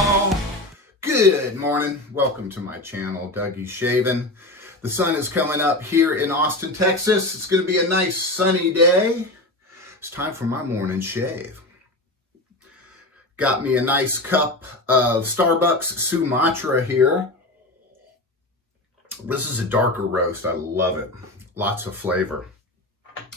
y'all. Good morning. Welcome to my channel, Dougie's Shaving. The sun is coming up here in Austin, Texas. It's going to be a nice sunny day. It's time for my morning shave. Got me a nice cup of Starbucks Sumatra here. This is a darker roast. I love it. Lots of flavor.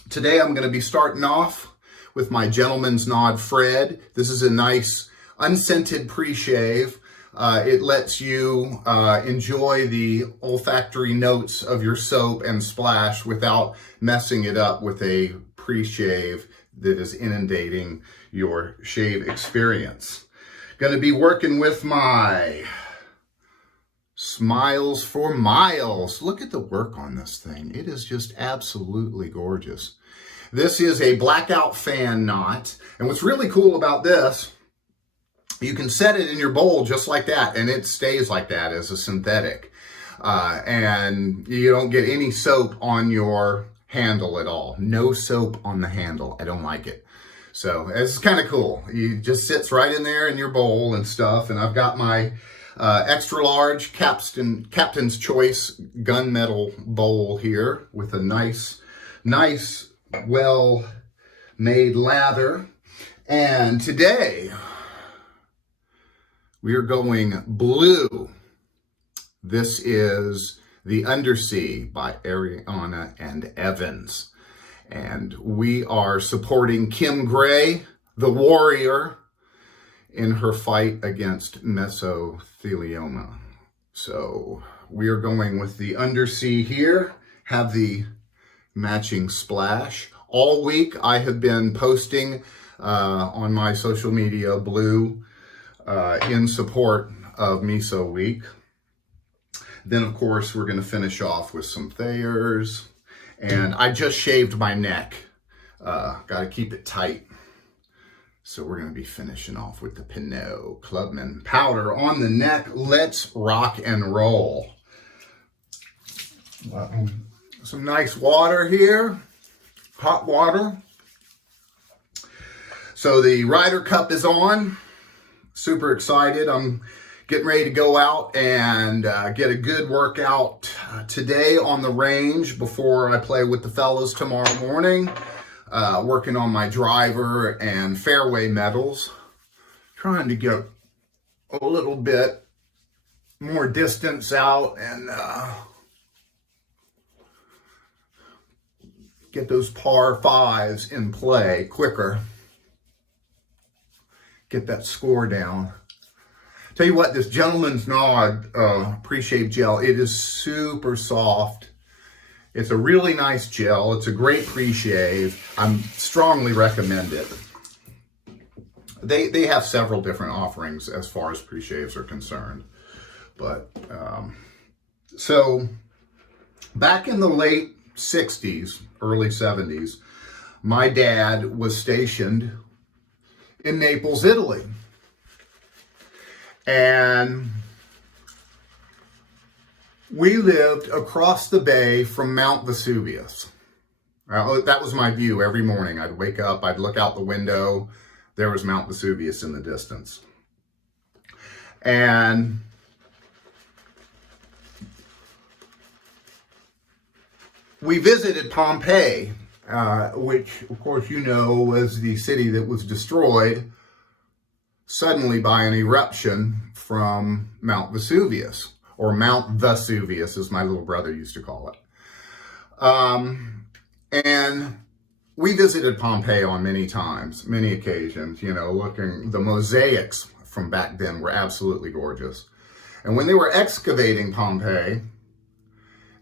Today I'm going to be starting off with my Gentleman's Nod Fred. This is a nice unscented pre-shave. It lets you enjoy the olfactory notes of your soap and splash without messing it up with a pre-shave that is inundating your shave experience. Going to be working with my SmilezforMilez. Look at the work on this thing. It is just absolutely gorgeous. This is a blackout fan knot. And what's really cool about this, you can set it in your bowl just like that, and it stays like that as a synthetic. And you don't get any soap on your handle at all. No soap on the handle. I don't like it. So it's kind of cool. It just sits right in there in your bowl and stuff. And I've got my extra large Captain's Choice gunmetal bowl here with a nice well-made lather. And today we are going blue. This is the Undersea by Ariana and Evans. And we are supporting Kim Gray, the warrior, in her fight against mesothelioma. So we are going with the Undersea here, have the matching splash. All week I have been posting on my social media blue in support of Miso Week. Then of course we're going to finish off with some Thayers. And I just shaved my neck. Got to keep it tight. So we're going to be finishing off with the Pinaud Clubman powder on the neck. Let's rock and roll. Some nice water here. Hot water. So the Ryder Cup is on. Super excited. I'm getting ready to go out and get a good workout today on the range before I play with the fellas tomorrow morning. Working on my driver and fairway medals. Trying to get a little bit more distance out and get those par fives in play quicker. Get that score down. Tell you what, this Gentleman's Nod pre-shave gel, it is super soft. It's a really nice gel. It's a great pre-shave. I strongly recommend it. They have several different offerings as far as pre-shaves are concerned. But, so back in the late 60s, early 70s, my dad was stationed in Naples, Italy. And we lived across the bay from Mount Vesuvius. That was my view every morning. I'd wake up, I'd look out the window, there was Mount Vesuvius in the distance. And we visited Pompeii, which, of course, you know, was the city that was destroyed suddenly by an eruption from Mount Vesuvius, or Mount Vesuvius, as my little brother used to call it. And we visited Pompeii on many occasions, you know, looking, the mosaics from back then were absolutely gorgeous. And when they were excavating Pompeii,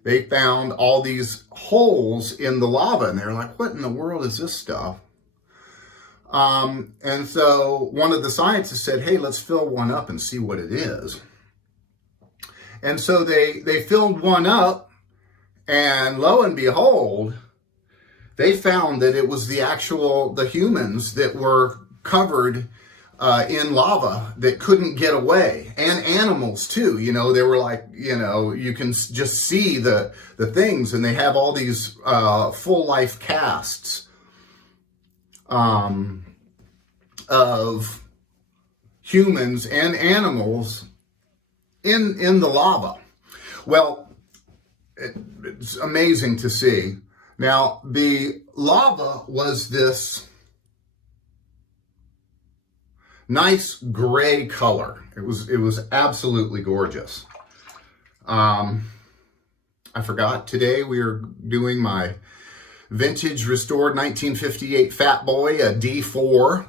they found all these holes in the lava, and they were like, what in the world is this stuff? And so one of the scientists said, hey, let's fill one up and see what it is. And so they filled one up, and lo and behold, they found that it was the humans that were covered in lava that couldn't get away, and animals too. You know, they were like, you know, you can just see the things, and they have all these full life casts of humans and animals in the lava. Well, it's amazing to see. Now, the lava was this nice gray color. It was absolutely gorgeous. I forgot, today we are doing my vintage restored 1958 Fatboy, a D4.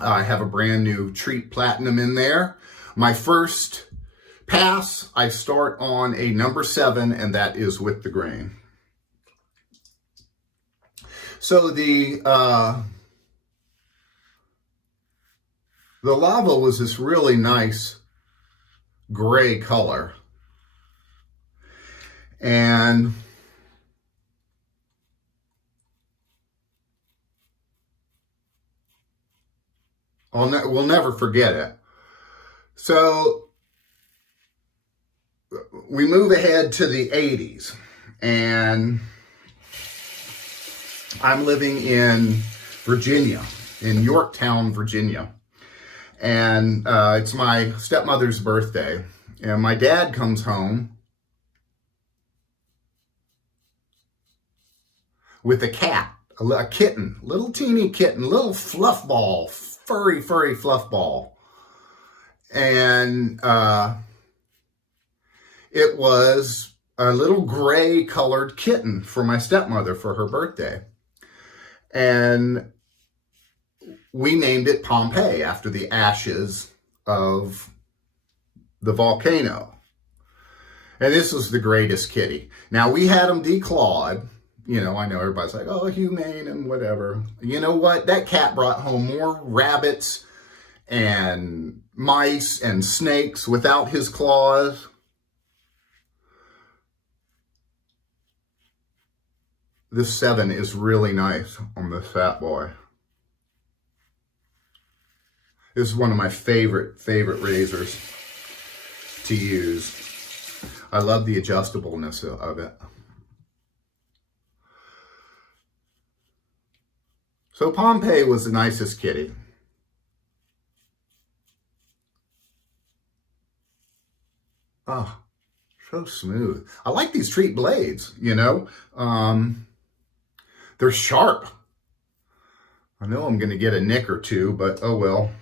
I have a brand new Treet Platinum in there. My first pass, I start on a number 7, and that is with the grain. So the lava was this really nice gray color. And we'll never forget it. So we move ahead to the 80s, and I'm living in Virginia, in Yorktown, Virginia. And it's my stepmother's birthday, and my dad comes home with a cat, a kitten, little teeny kitten, little fluff ball, furry fluff ball. And it was a little gray colored kitten for my stepmother for her birthday. And we named it Pompeii after the ashes of the volcano. And this was the greatest kitty. Now, we had him declawed. You know, I know everybody's like, oh, humane and whatever. You know what? That cat brought home more rabbits and mice and snakes without his claws. This 7 is really nice on this Fatboy. This is one of my favorite razors to use. I love the adjustableness of it. So Pompeii was the nicest kitty. Oh, so smooth. I like these Treet blades, you know. They're sharp. I know I'm going to get a nick or two, but oh well.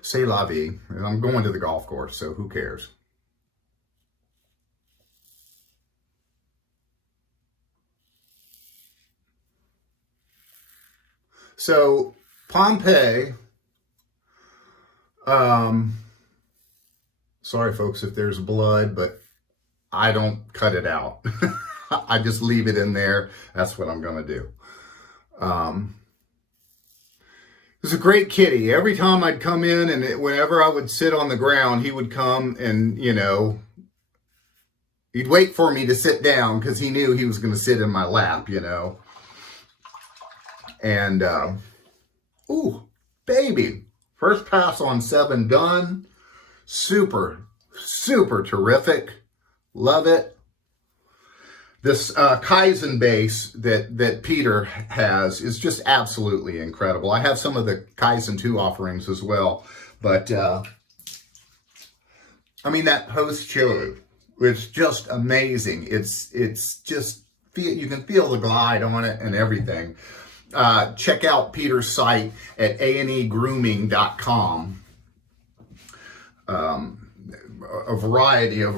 C'est la vie. And I'm going to the golf course, so who cares? So Pompeii, sorry folks if there's blood, but I don't cut it out. I just leave it in there. That's what I'm going to do. It was a great kitty. Every time I'd come in and whenever I would sit on the ground, he would come and, you know, he'd wait for me to sit down because he knew he was going to sit in my lap, you know. And, ooh, baby. First pass on 7 done. Super terrific. Love it. This Kaizen base that Peter has is just absolutely incredible. I have some of the Kaizen 2 offerings as well. But, I mean, that post-chili is just amazing. It's just, you can feel the glide on it and everything. Check out Peter's site at anegrooming.com. A variety of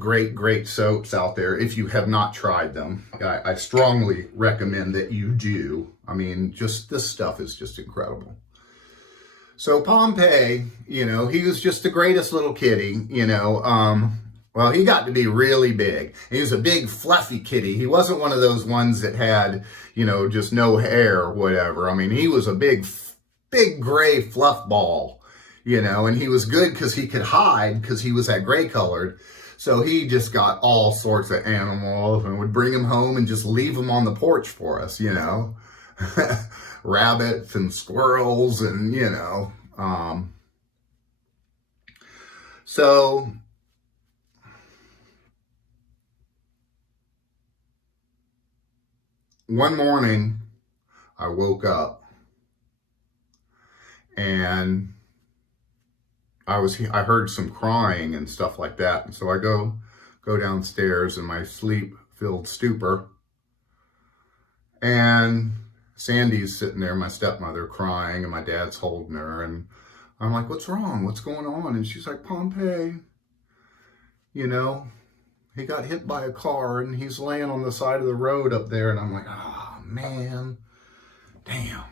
great soaps out there. If you have not tried them, I strongly recommend that you do. I mean, just this stuff is just incredible. So Pompeii, you know, he was just the greatest little kitty, you know. Well, he got to be really big. He was a big fluffy kitty. He wasn't one of those ones that had, you know, just no hair or whatever. I mean, he was a big gray fluff ball. You know, and he was good because he could hide because he was that gray colored. So he just got all sorts of animals and would bring them home and just leave them on the porch for us, you know. Rabbits and squirrels and, you know. So one morning I woke up and I heard some crying and stuff like that. And so I go downstairs in my sleep-filled stupor, and Sandy's sitting there, my stepmother, crying, and my dad's holding her, and I'm like, what's wrong? What's going on? And she's like, Pompey, you know, he got hit by a car and he's laying on the side of the road up there. And I'm like, oh, man, damn.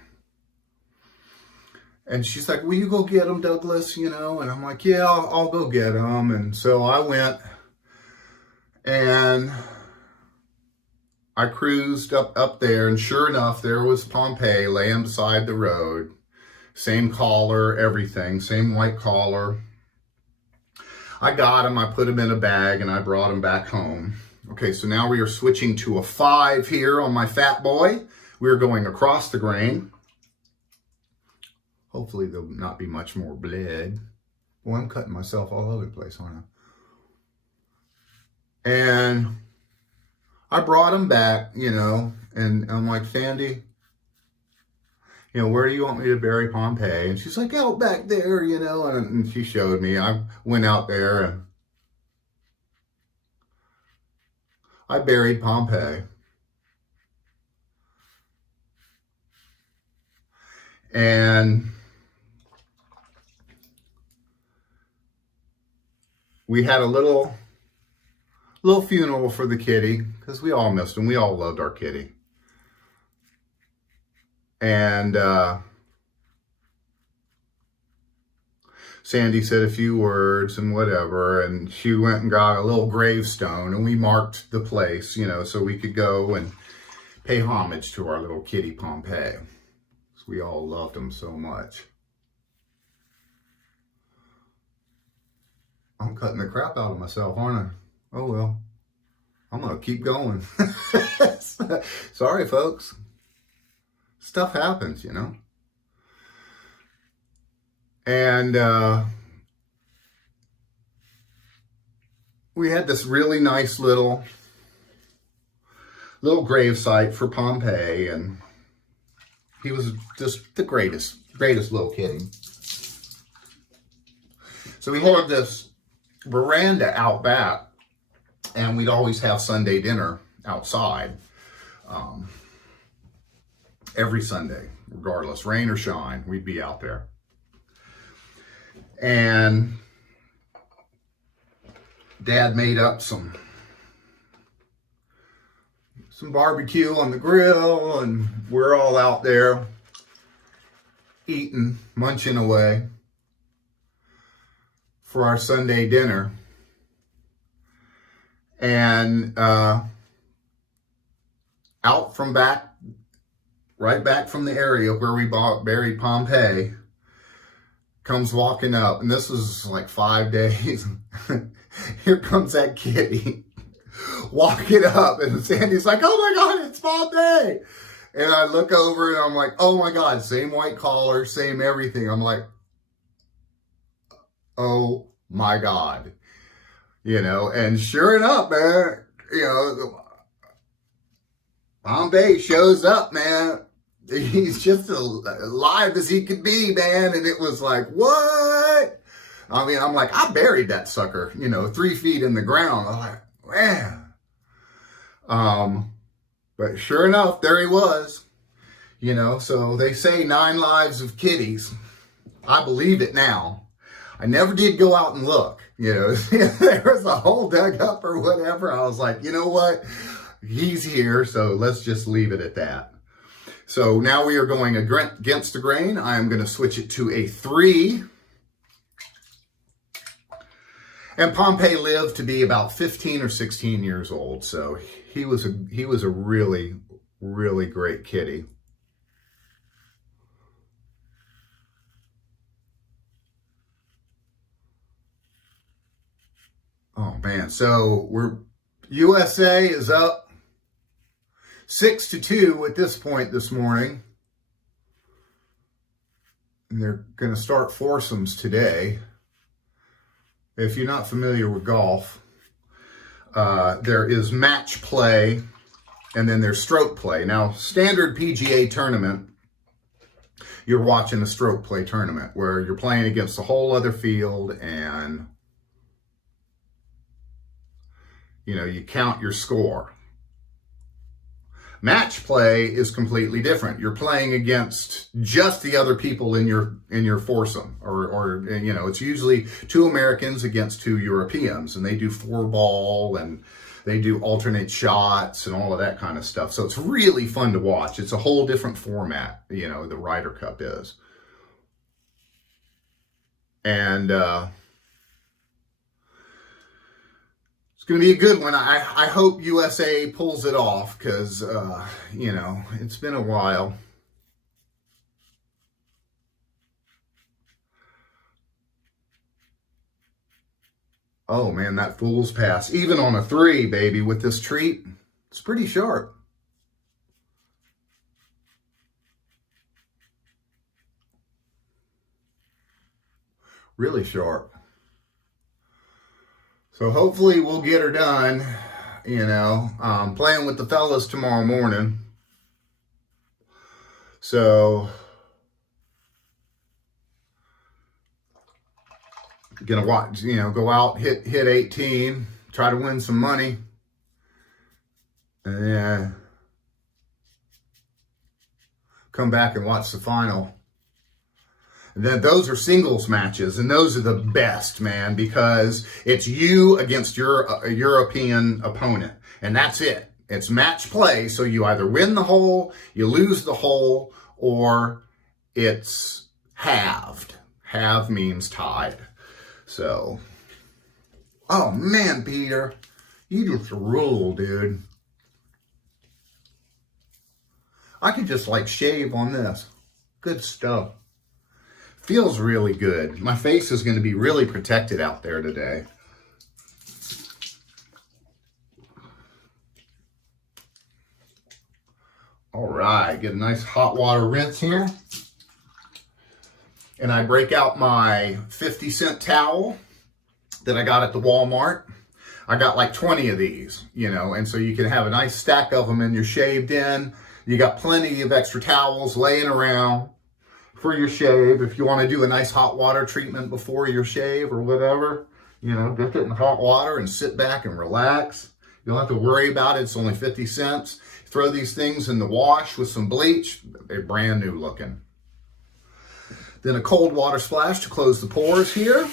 And she's like, will you go get him, Douglas? You know, and I'm like, yeah, I'll go get him. And so I went and I cruised up there, and sure enough, there was Pompey laying beside the road. Same collar, everything, same white collar. I got him, I put him in a bag, and I brought him back home. Okay, so now we are switching to a 5 here on my Fatboy. We're going across the grain. Hopefully there'll not be much more blood. Well, I'm cutting myself all over the place, aren't I? And I brought him back, you know, and I'm like, Sandy, you know, where do you want me to bury Pompey? And she's like, out back there, you know, and she showed me. I went out there and I buried Pompey. And we had a little funeral for the kitty, because we all missed him. We all loved our kitty. And Sandy said a few words and whatever, and she went and got a little gravestone, and we marked the place, you know, so we could go and pay homage to our little kitty Pompey. So we all loved him so much. I'm cutting the crap out of myself, aren't I? Oh well, I'm gonna keep going. Sorry, folks. Stuff happens, you know. And we had this really nice little gravesite for Pompey, and he was just the greatest little kitty. So we had this veranda out back, and we'd always have Sunday dinner outside. Every Sunday, regardless, rain or shine, we'd be out there. And Dad made up some barbecue on the grill, and we're all out there eating, munching away for our Sunday dinner. And out from back, right back from the area where we buried Pompey, comes walking up, and this was like 5 days. Here comes that kitty walking up, and Sandy's like, oh my God, it's Pompey. And I look over and I'm like, oh my God, same white collar, same everything. I'm like, oh my God, you know, and sure enough, man, you know, Pompey shows up, man. He's just as alive as he could be, man. And it was like, what? I mean, I'm like, I buried that sucker, you know, 3 feet in the ground. I'm like, man. But sure enough, there he was, you know. So they say 9 lives of kitties. I believe it now. I never did go out and look, you know. There was a hole dug up or whatever. I was like, you know what? He's here, so let's just leave it at that. So now we are going against the grain. I am going to switch it to a 3. And Pompey lived to be about 15 or 16 years old. So he was a really, really great kitty. Oh man, so USA is up 6-2 at this point this morning. And they're going to start foursomes today. If you're not familiar with golf, there is match play, and then there's stroke play. Now, standard PGA tournament, you're watching a stroke play tournament where you're playing against a whole other field and, you know, you count your score. Match play is completely different. You're playing against just the other people in your foursome, or you know, it's usually 2 Americans against 2 Europeans, and they do 4-ball and they do alternate shots and all of that kind of stuff. So it's really fun to watch. It's a whole different format, you know, the Ryder Cup is. And it's going to be a good one. I hope USA pulls it off because, you know, it's been a while. Oh, man, that fool's pass. Even on a 3, baby, with this Treet, it's pretty sharp. Really sharp. So hopefully we'll get her done. You know, playing with the fellas tomorrow morning. So gonna watch, you know, go out, hit 18, try to win some money. And then come back and watch the final. And then those are singles matches, and those are the best, man, because it's you against your European opponent, and that's it. It's match play, so you either win the hole, you lose the hole, or it's halved. Halved means tied. So, oh man, Peter, you just rule, dude. I could just like shave on this. Good stuff. Feels really good. My face is going to be really protected out there today. All right, get a nice hot water rinse here. And I break out my 50-cent towel that I got at the Walmart. I got like 20 of these, you know, and so you can have a nice stack of them and you're shaved in. You got plenty of extra towels laying around for your shave. If you want to do a nice hot water treatment before your shave or whatever, you know, dip it in hot water and sit back and relax. You don't have to worry about it. It's only 50 cents. Throw these things in the wash with some bleach. They're brand new looking. Then a cold water splash to close the pores here.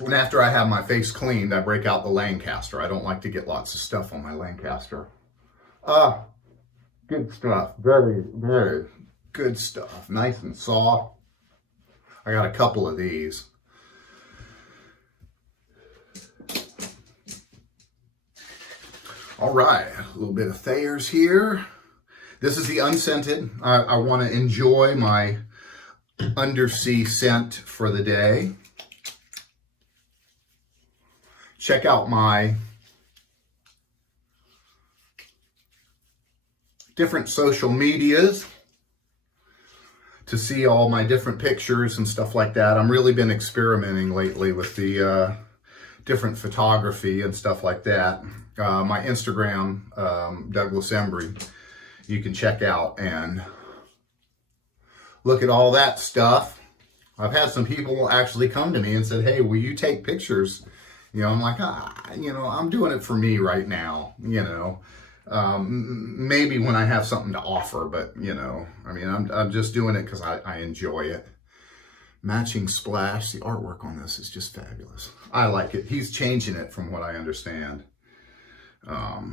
And after I have my face cleaned, I break out the Lancaster. I don't like to get lots of stuff on my Lancaster. Good stuff. Very, very good stuff. Nice and soft. I got a couple of these. All right, a little bit of Thayers here. This is the unscented. I want to enjoy my Undersea scent for the day. Check out my different social medias to see all my different pictures and stuff like that. I've really been experimenting lately with the different photography and stuff like that. My Instagram, Douglas Embry, you can check out and look at all that stuff. I've had some people actually come to me and said, hey, will you take pictures? You know, I'm like, you know, I'm doing it for me right now, you know. Maybe when I have something to offer, but, you know, I mean, I'm just doing it because I enjoy it. Matching splash. The artwork on this is just fabulous. I like it. He's changing it from what I understand. I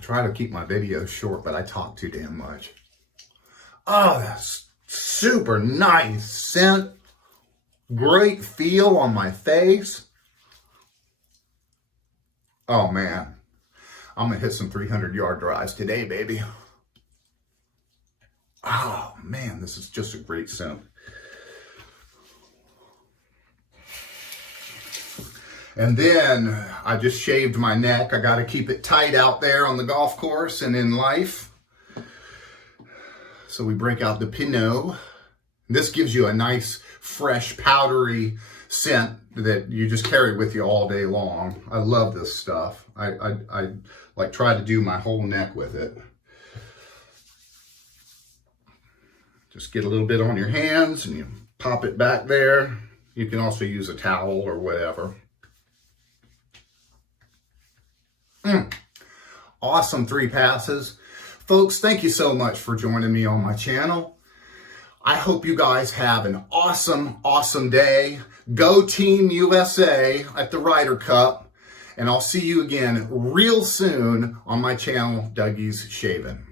try to keep my videos short, but I talk too damn much. Oh, that's super nice scent. Great feel on my face. Oh man, I'm gonna hit some 300-yard drives today, baby. Oh man, this is just a great scent. And then I just shaved my neck. I got to keep it tight out there on the golf course and in life. So we break out the Pinaud. This gives you a nice, fresh, powdery scent that you just carry with you all day long. I love this stuff. I like try to do my whole neck with it. Just get a little bit on your hands and you pop it back there. You can also use a towel or whatever. Awesome 3 passes. Folks, thank you so much for joining me on my channel. I hope you guys have an awesome, awesome day. Go Team USA at the Ryder Cup. And I'll see you again real soon on my channel, Dougie's Shaving.